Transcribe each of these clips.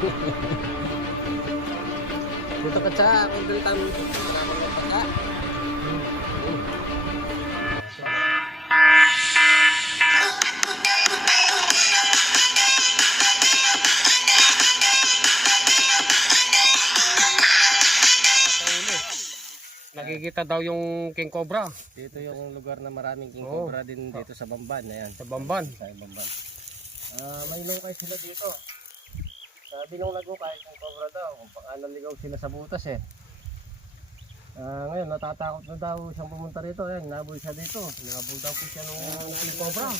Punta ka sa kagalitan. Wala kang pagka. Nakikita daw yung king cobra. Dito yung lugar na maraming king Oo. cobra din dito sa Bamban. Ayan. Sa Bamban. Sa Bamban. May lungkay sila dito. Sabi nung nagukay king cobra daw. Kung baka naligaw sila sa butas eh. Ngayon natatakot na daw siyang pumunta rito. Ayan, nabul siya dito. Nabul daw po siya nung king cobra.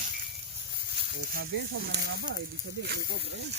Sabi, sobrang nga ba? Ibig sabihin, king cobra yun.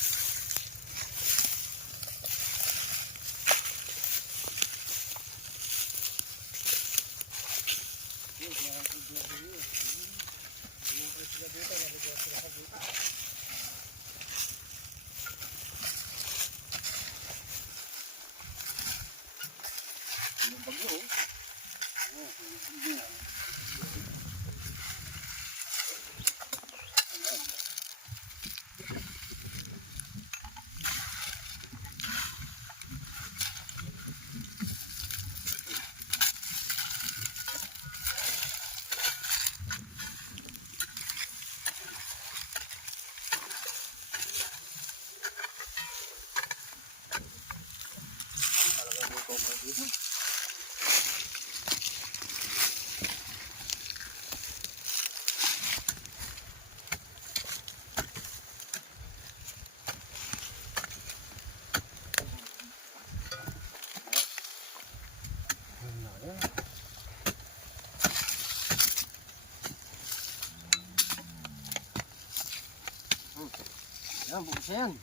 Ayan, bukas na yan.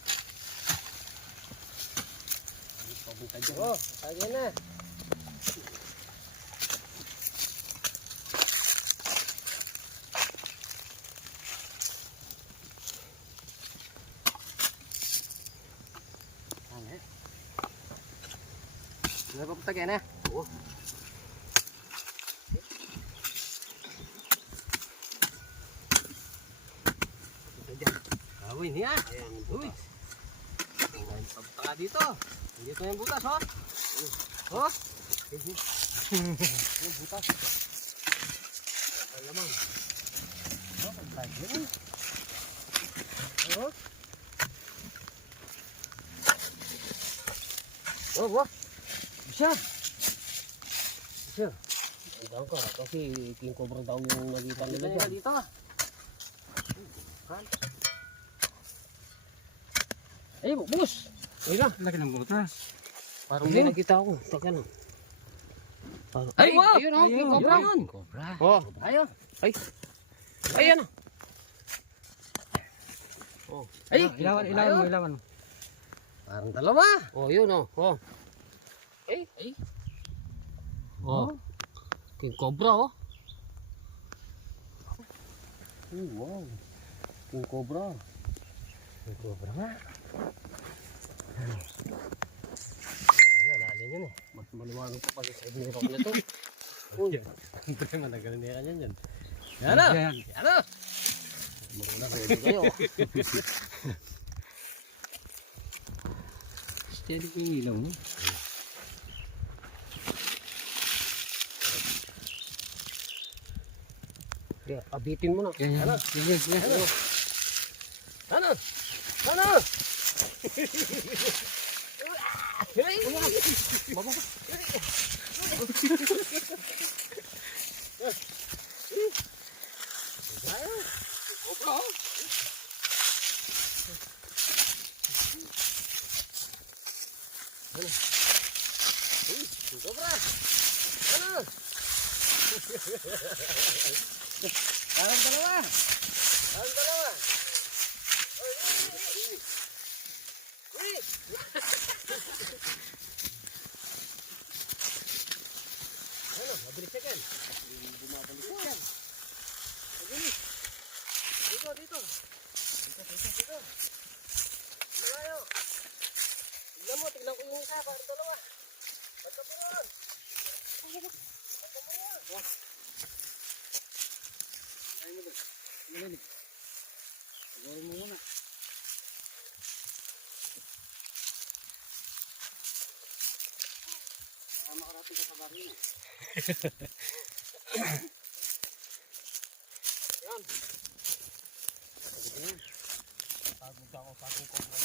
Oh, kaya na. Ano pa putag yan eh? Oo. Gawin niya. Ayan, Uy. Pagpaka dito. Dito yung butas oh. Oh. Yung butas. Alamang. Oh, pagpaka yun. Oh. Oh, wah. Bisa. Bisa. Daw ka, kasi king cobra daw yung nakita nila Dito dyan. dito. Ay, bus! Ay na. Laki ng butas. Parang may nakita ako. Taka na. Parang, ay, wow! ayun o, king cobra. Ayun. Cobra. Oh, Ayun. ay. Ayan. Oh. Ay, ilawan. Parang dalawa. Oh, yun o. Oh. Ay. Oh. King cobra oh. Oh, wow. King cobra. King cobra nga. Ano, lalim yun eh. Mas maliwanag pa pala sa ibig ko nito. Uy. Hindi managal na yan yan. Yan o. Yan o. Maruna kayo. Steady ko yung ilaw mo. Kaya, abitin mo na. Ano? Ano? Ano? Ano? Baba. Cobra oh. Cobra. Ano? Parang dalawa. Parang dalawa. Uy! Ano? Mabilis ka kan? Bumabalik ka kan? Mabilis. Dito, dito. Dito. Malayo. Tignan mo, tignan ko yung isa. Parang dalawa. Basta mo yun. Basta mo yun. Ay mo doon. Malinig. Pagawain mo muna. Yan. Pagod ako, pagod ko na.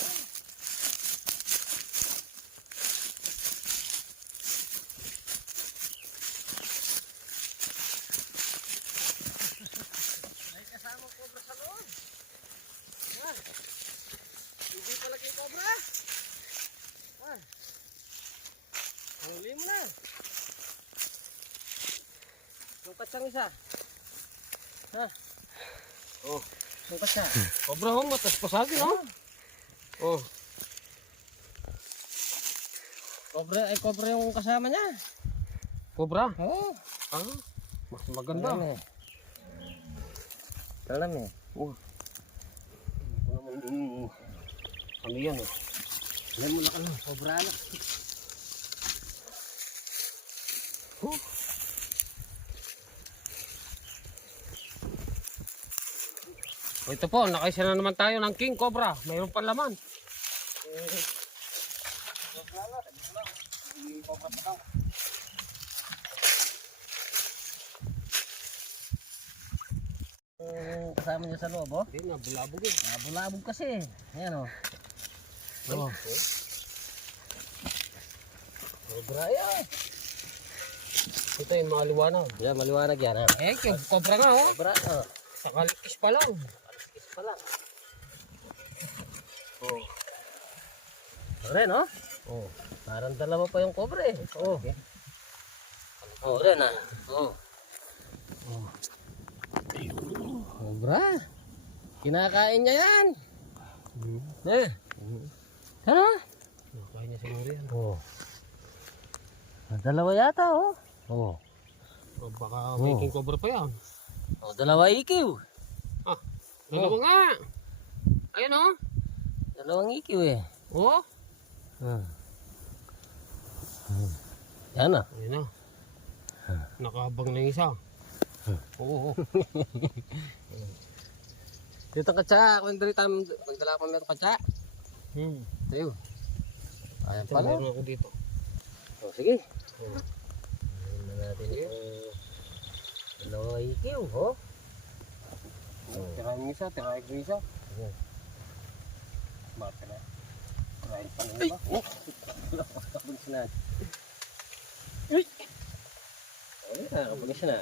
May kasamang cobra sa loob. Yan. Hindi pala kay cobra. Ah. Huli mo na. Yung katsang isa. Ha? Oh. Yung katsa. Cobra ho, matas pa sa akin, oh. Oh. Cobra, ay cobra yung kasama niya. Cobra? Oo. Ah, mas maganda. Alam eh. Oh. Ano yan, oh. Alam mo na ano, cobra na. Oh. Oh, ito po, nakaisa na naman tayo ng king cobra. Mayroon pa laman. Kasama niya sa loob, oh. Hindi, nabulabog eh. Nabulabog kasi. Ayan, oh. Oh. Cobra yan. Ito yung maliwanag. Yan, maliwanag yan, ha. Eh, yung cobra nga, oh. Cobra, oh. Sakalipis pa lang. Kiss pa lang. Oh. Ren, oh. Oh. Parang dalawa pa yung cobra, eh. Oh. Okay. Oh, Ren, ah. Oh. Oh. Cobra. Kinakain niya yan. Eh. Ha? Nakain niya siguro yan. Oh. Dalawa yata, oh. Oh. Oh, baka may king cobra pa yan. Oh, dalawa ikiw. Ah, dalawa nga. Ayun, oh. Dalawang ikiw, eh. Oh. Yan, ah. Ayun na. Nakahabang na yung isa. Oo. Dito katsa, kung dali tayo magdala ko meron katsa. Tayo. Ayan Ito, pala. meron ako dito. Oh, sige. Oh. Ayan na natin yung dalawa ikiw, oh. Tirahin yung isa, tirahin yung isa. Bakit na? Tirahin pa nila ba? Oh! Nakakabulis na. Uy! Oh, nakakabulis na.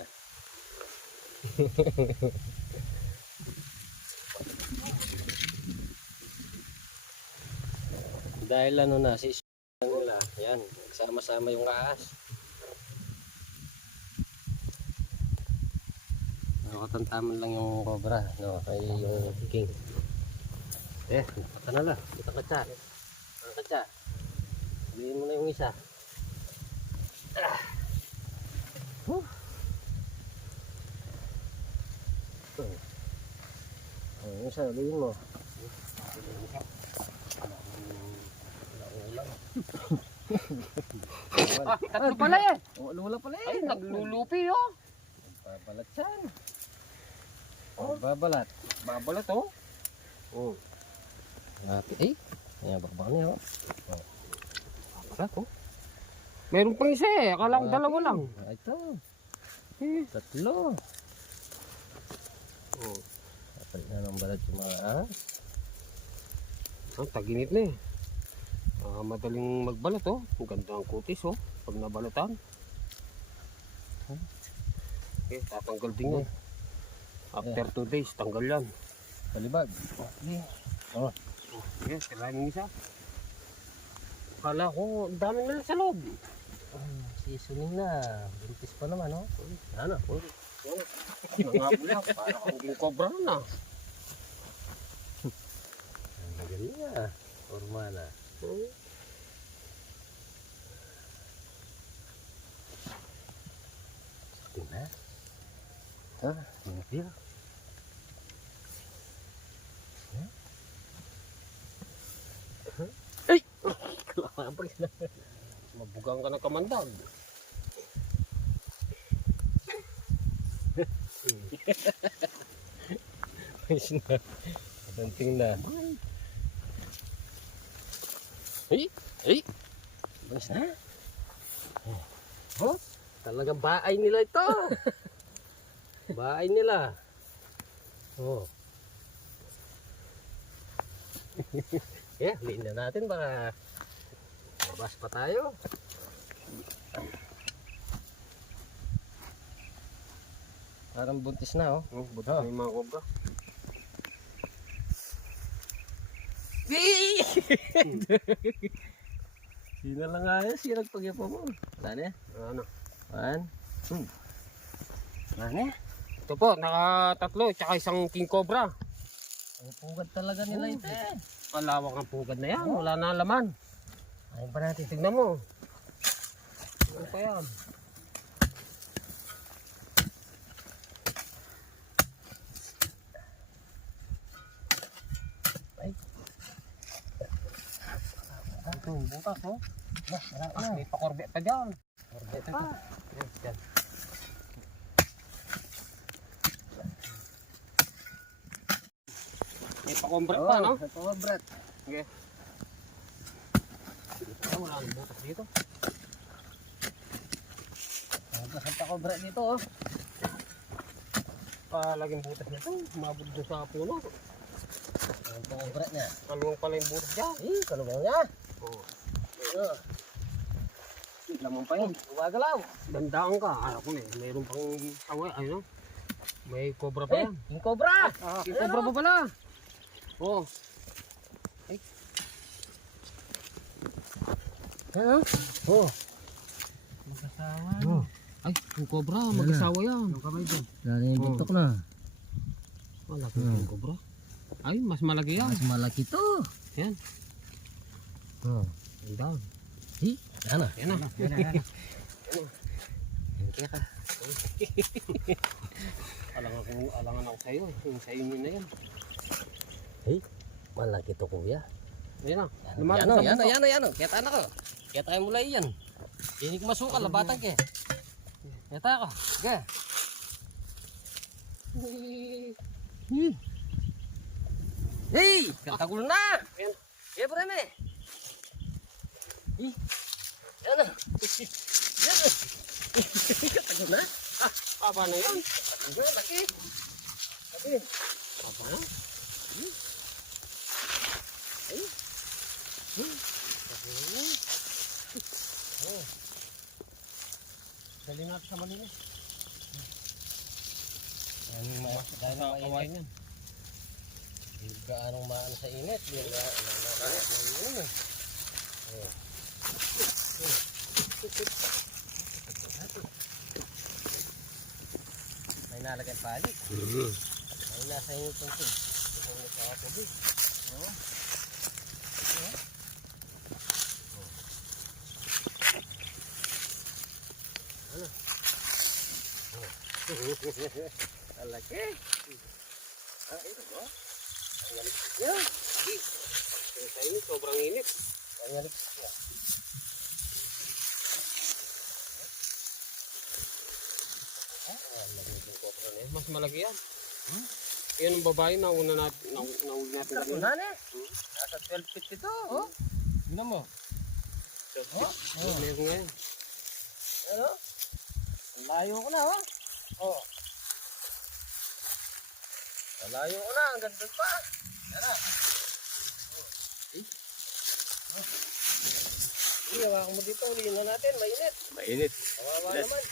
Dahil ano na, si nila, yan, sama-sama yung ahas. Nakatantaman lang yung cobra, no, kay yung king. Eh, patanala, kita katsa. Ang katsa. Sabihin mo na yung isa. Ah. Yung isa, sabihin mo. Ah, tatlo pala yan. Oh, lula pala Ay, eh. naglulupi, oh. Babalat saan? Oh, babalat. Babalat, oh. Oh. Lapit. Eh, ayan, bakbak niya, oh. Babalat, oh. Meron pang isa eh. Akala ko dalawa lang. Ah, ito. Eh. Tatlo. Oh. Kapalit na ng balat yung mga ahas. Oh, taginit na eh. Madaling magbalat, oh. Ang ganda ang kutis, oh. Pag nabalatan. Okay, tatanggal din yan. After 2 days, tanggal yan. Palibag. Okay. Oh. Yes, kailangan yung isa. Akala ko, ang dami na lang sa loob. Seasoning na. Buntis pa naman, oh. Ano? Nangapula, parang hindi cobra na. Ang magaling niya. Forma na. Tingnan. Ha? Tingnan dia. Ay! Kalapang na. Mabugang ka ng kamandag. Ayos na. Danting na. Ay! Ay! Ayos na. Oh? Talagang bahay nila ito. Bahay nila. Oh. Yeah, liin na natin para mabas pa tayo. Parang buntis na oh. Buti na yung mga kobra. Sino lang nga yun, sino nagpagyapo mo? Wala na yan. Ano? One. Wala na yan. Ito po, nakatatlo, tsaka isang king cobra. Ang pugad talaga nila ito eh. Palawak ang pugad na yan, wala na laman. Ayun pa natin. Tignan mo. Ano pa yan? Ito yung butas oh. Wala na. May pakorbe pa dyan. Ito pa. Yan. May pakombre pa, no? Ito pa Brad. Okay. Wala nang butas dito. Magkasanta ko Brad dito oh. Palaging butas nito. Umabot doon sa puno. Ito ko Brad niya. Kalawang pala yung butas dyan. Kalugaw niya. Oh. Ito. Lamang pa yun. Gumagalaw. Dandaan ka. Ayaw ko na eh. Mayroon pang away. Ayun o. May cobra pa yan. King Cobra. Yung cobra pa pala. Oh. Ano? Oh. Mag-asawa. Oh. Ay, yung cobra. Mag-asawa yan. Yung kamay dyan. Dali yung buntok na. Malaki yung cobra. Ay, mas malaki yan. Mas malaki to. Yan. Oh. Dandaan. Yan na. Yan na. Yan na. Kaya ka. Alangan ako sa'yo. Yung sa inyo na yan. Malaki to kuya. Yan na. Yan o. Kaya tayo na ko. Kaya tayo mula iyan. Hindi ko masukal. Labatang ke. Kaya tayo ko. Sige. Hey! Katagulo na! Kaya po rin eh. Yan na. Yan na. Katagulo na. Papa na yan. Katagulo na. Laki. Laki. Papa na. Dali natin sa malinis. Dahil Sa na kawain mainit. yan. Hindi gaanong maano sa init. Hindi may nalagay palik. May nasa inyo tungkol. Tungkol sa tubig. Alaki. Ito ba? Ang galit niya. Sa init, sobrang init. Ang galit niya. Mas malaki yan. Yan ang babae na una natin. Nauli natin. Katunan eh. Nasa 12 feet ito. Oh. Tignan mo. Meron nga yan. Ano? Ang layo ko na oh. Oh. Ang layo ko na. Ang ganda pa. Yan na. Hawakan mo dito. Ulihin na natin. Mainit. Mainit. Kawawa naman.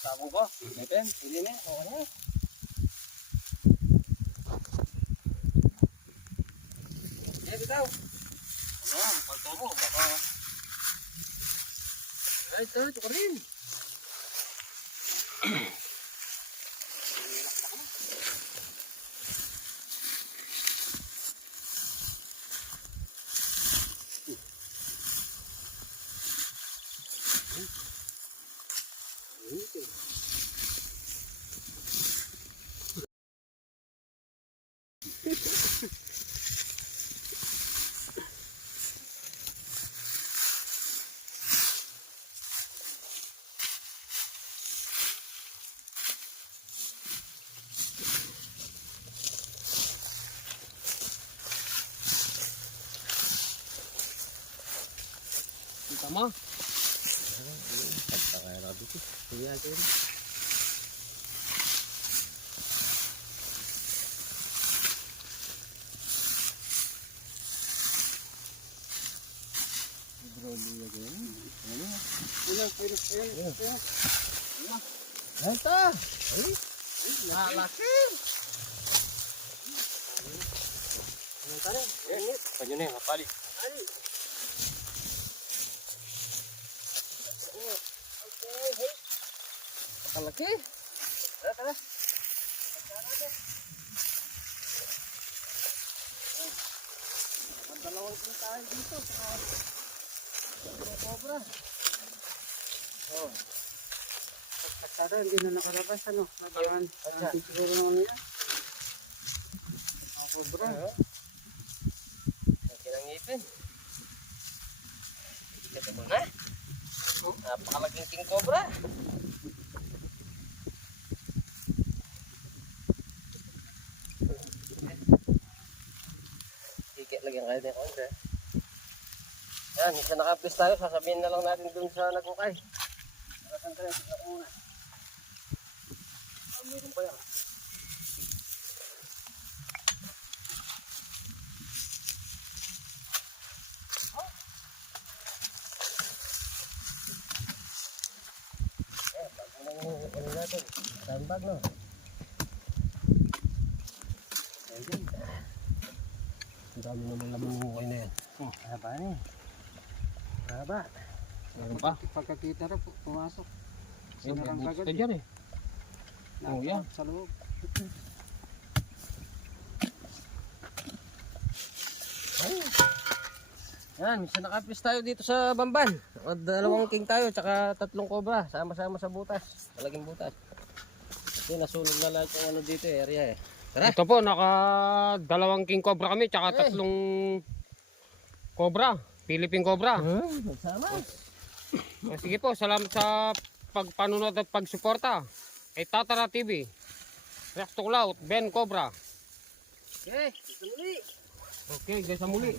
Sabong ko. Ito, pili na. Oo na. Yan bitaw. Pagto mo, baka... Ay, ito ka rin. Kita mo? Pagkakarabi ko. Sige natin. Ito! Ay! Malaki! Ano ka rin? Init! Panyo na yung mapali. Ay! Okay, kalaki! Tara, tara! Magdalawang kong tayo dito sa cobra. Oh. Pagkasara, hindi na nakalabas, ano? Nagawan, siguro naman yan. Ang cobra. Laki ng ngipin. Ito mo na. Napakalaking king cobra. Higit lagyan kayo ng konti. Yan, isa nakapis tayo. Sasabihin na lang natin dun sa nagukay. Saan tayo? Tignan ko muna. Meron pa yan. Ano natin? Sandbag, no? Ayun. Ang dami naman laman ng ukay na yan. Haba na eh. Haba. Meron pa? Pagkakita na, pumasok. Yung Sinarang butas kagad ka eh. dyan eh. Oh, yan. Sa loob. Yan, minsan nakapis tayo dito sa Bamban. Dalawang king tayo, tsaka 3 cobra. Sama-sama sa butas. Malaging butas. Kasi nasunog na lahat yung ano dito eh, area eh. Tara! Ito po, naka 2 king cobra kami, tsaka 3 cobra. Philippine cobra. Magsama. Sige po, salamat sa pagpanunod at pagsuporta. Kay Tatara TV. Rex Tuklaw, Ben Cobra. Okay, ito muli. Okay, guys, sa muli.